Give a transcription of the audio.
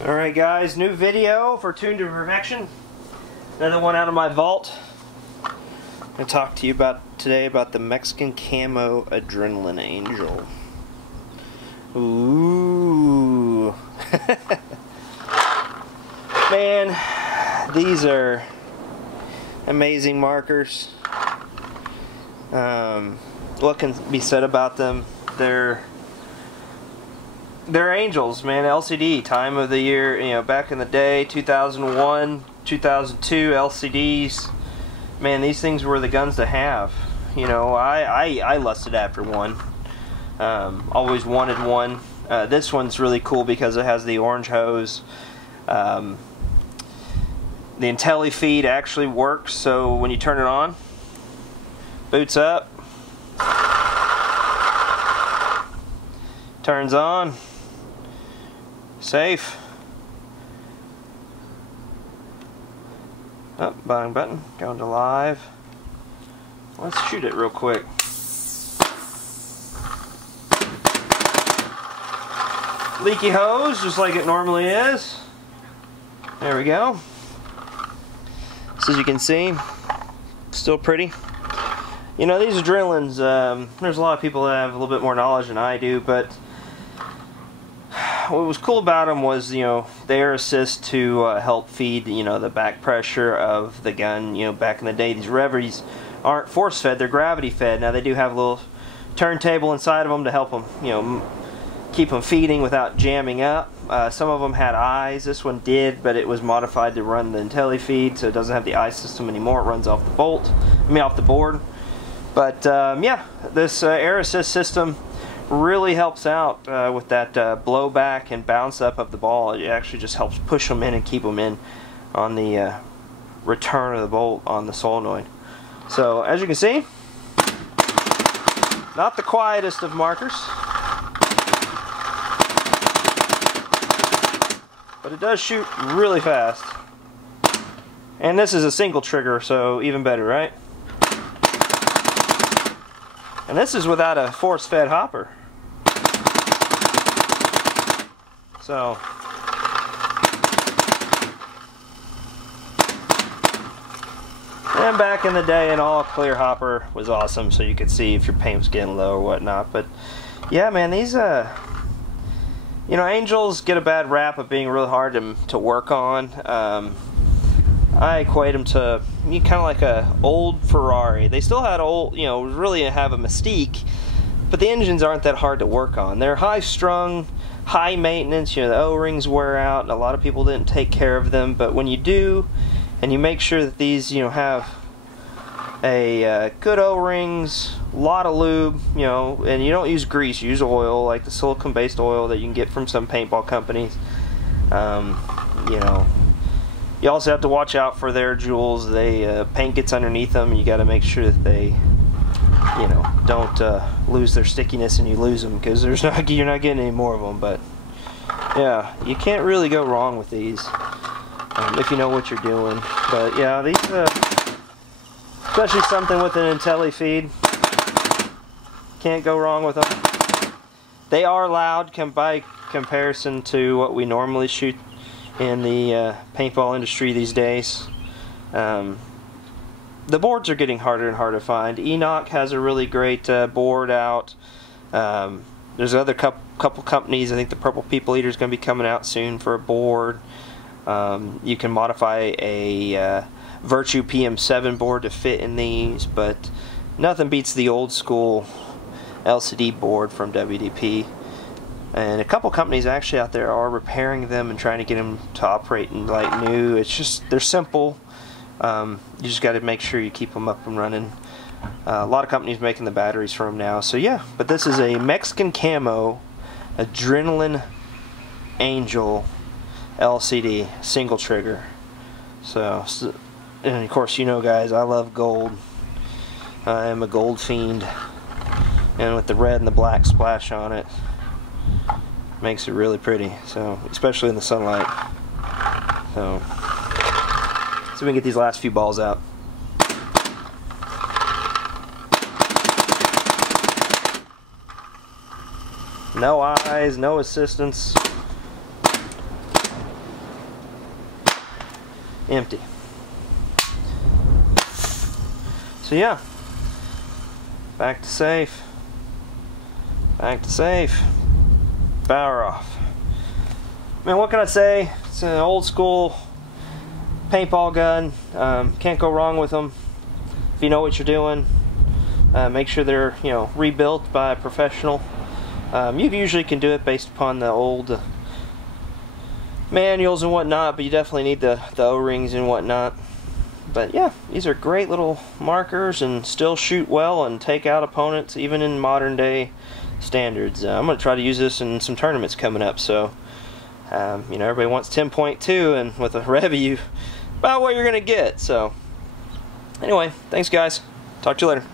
Alright guys, new video for Tuned to Perfection. Another one out of my vault. I'm going to talk to you today about the Mexican Camo Adrenaline Angel. Ooh. Man, these are amazing markers. What can be said about them? They're angels, man. LCD, time of the year, you know, back in the day, 2001, 2002, LCDs. Man, these things were the guns to have. You know, I lusted after one. Always wanted one. This one's really cool because it has the orange hose. The Inteli Feed actually works, so when you turn it on, boots up, turns on, safe. Oh, bottom button, going to live. Let's shoot it real quick. Leaky hose, just like it normally is. There we go. So as you can see, still pretty. You know, these adrenalines, there's a lot of people that have a little bit more knowledge than I do, but what was cool about them was, you know, the air assist to help feed, you know, the back pressure of the gun. You know, back in the day, these Revys aren't force fed, they're gravity fed. Now they do have a little turntable inside of them to help them, you know, keep them feeding without jamming up. Some of them had eyes. This one did, but it was modified to run the Inteli Feed, so it doesn't have the eye system anymore. It runs off the off the board. But yeah, this air assist system really helps out with that blowback and bounce up of the ball. It actually just helps push them in and keep them in on the return of the bolt on the solenoid. So as you can see, not the quietest of markers, but it does shoot really fast. And this is a single trigger, so even better, right? And this is without a force-fed hopper. So, and back in the day, an all-clear hopper was awesome, so you could see if your paint was getting low or whatnot. But yeah, man, these you know, angels get a bad rap of being really hard to work on. I equate them to kind of like a old Ferrari. They still had old, you know, really have a mystique, but the engines aren't that hard to work on. They're high-strung, high maintenance. You know, the O-rings wear out, and a lot of people didn't take care of them. But when you do, and you make sure that these, you know, have a good O-rings, a lot of lube, you know, and you don't use grease, you use oil, like the silicone-based oil that you can get from some paintball companies. You know, you also have to watch out for their jewels. They paint gets underneath them. You got to make sure that they, you know, don't lose their stickiness and you lose them, because you're not getting any more of them. But yeah, you can't really go wrong with these if you know what you're doing. But yeah, these, especially something with an Inteli Feed, can't go wrong with them. They are loud by comparison to what we normally shoot in the paintball industry these days. The boards are getting harder and harder to find. Enoch has a really great board out. There's other couple companies. I think the Purple People Eater is going to be coming out soon for a board. You can modify a Virtue PM7 board to fit in these, but nothing beats the old school LCD board from WDP. And a couple companies actually out there are repairing them and trying to get them to operate like new. It's just, they're simple. You just got to make sure you keep them up and running. A lot of companies making the batteries for them now. So yeah, but this is a Mexican Camo Adrenaline Angel LCD single trigger. So, and of course, you know, guys, I love gold. I am a gold fiend, and with the red and the black splash on it, makes it really pretty. So, especially in the sunlight. So we can get these last few balls out. No eyes, no assistance. empty. So yeah, back to safe. Back to safe. Power off. Man, what can I say? It's an old school paintball gun. Can't go wrong with them if you know what you're doing. Make sure they're, you know, rebuilt by a professional. You usually can do it based upon the old manuals and whatnot, but you definitely need the O-rings and whatnot. But yeah, these are great little markers and still shoot well and take out opponents even in modern day standards. I'm going to try to use this in some tournaments coming up, so you know, everybody wants 10.2, and with a Revy, about what you're going to get. So anyway, thanks guys, talk to you later.